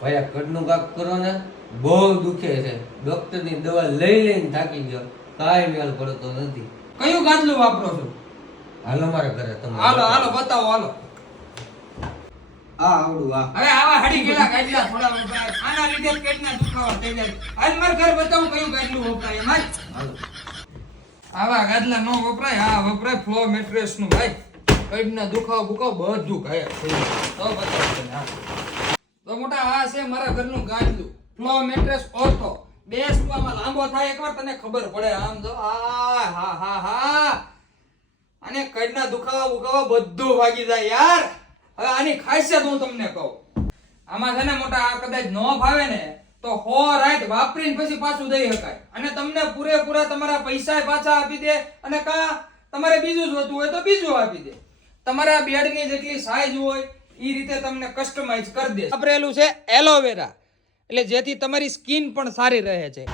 ભાઈ આ કડનું કાક કરો ને, બહુ દુખે છે. ડોક્ટરની દવા લઈને થાકી ગયો, કાંઈ મેળ પડતો નથી. કયું ગાદલું વાપરો છો? હાલો મારા ઘરે તમે. હાલો હાલો બતાવો હાલો. આવડું આ હવે આવા હડી ગયેલા ગાદલા થોડા વપરાય. આના લીધે પેટના દુખાવા થઈ જાય. આજ મારા ઘર બતાવું કયું ગાદલું વપરાય એમ. હાલો. આવા ગાદલા નો વપરાય, આ વપરાય ફ્લો મેટ્રેસ નું ભાઈ. પેટના દુખાવા બુખાવા બધું ખાય તો બતાવું તને. હા તો મોટા આ છે મારા ઘરનું ગાદલું ફ્લો મેટ્રેસ ઓર્થો. બેસવામાં લાંબો થાય એકવાર તને ખબર પડે. આમ જો આ હા હા હા અને કડના દુખાવા બુખાવા બધું ભાગી જાય યાર. હવે આની ખાસિયત હું તમને કહું. આમાં છે ને મોટા આ કદાચ ન ભાવે ને તો 100 રાત વાપરીને પછી પાછું દઈ શકાય અને તમને પૂરેપૂરા તમારા પૈસા પાછા આપી દે અને કા તમારે બીજું જોતું હોય તો બીજું આપી દે. તમારા બેડની જેટલી સાઈઝ હોય એ રીતે તમને કસ્ટમાઇઝ કરી દે. વાપરેલું છે એલોવેરા એટલે જેથી તમારી સ્કિન પણ સારી રહે છે.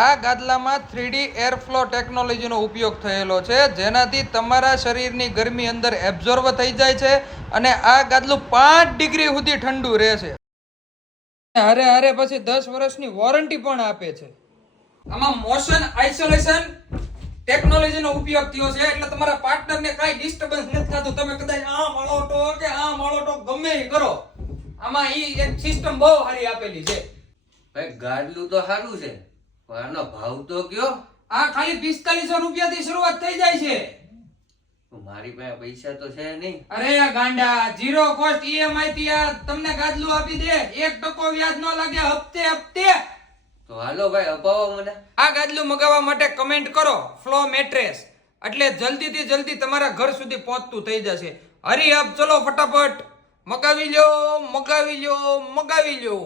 આ ગાદલામાં 3D એરફ્લો ટેકનોલોજીનો ઉપયોગ થયેલો છે જેનાથી તમારા શરીરની ગરમી અંદર એબ્ઝોર્બ થઈ જાય છે અને આ ગાદલું 5 ડિગ્રી સુધી ઠંડુ રહે છે. અરે અરે પછી 10 વર્ષની વોરંટી પણ આપે છે. આમાં મોશન આઇસોલેશન ટેકનોલોજીનો ઉપયોગ થયો છે એટલે તમારા પાર્ટનરને કાંઈ ડિસ્ટર્બન્સ નથી થતું. તમે કદાચ આ મળોટો કે આ મળોટો ગમે એ કરો, આમાં ઈ એક સિસ્ટમ બહુ સારી આપેલી છે. ભાઈ ગાડલું તો સારું છે, પણ આનો ભાવ તો કયો? આ ખાલી 4500 રૂપિયાથી શરૂઆત થઈ જાય છે. મારી પાસે પૈસા તો છે નહીં. અરે ગાંડા, 0 કોસ્ટ ઈએમઆઈ થી આ તમને ગાદલું આપી દે. 1% વ્યાજ ન લાગે, હપ્તે હપ્તે. તો હાલો ભાઈ અપાવો મને. આ ગાદલું મગાવવા માટે કમેન્ટ કરો ફ્લો મેટ્રેસ, એટલે જલ્દીથી જલ્દી તમારા ઘર સુધી પહોંચતું થઈ જશે. હરી અપ ચલો ફટાફટ મગાવી લ્યો મગાવી લ્યો મગાવી લ્યો.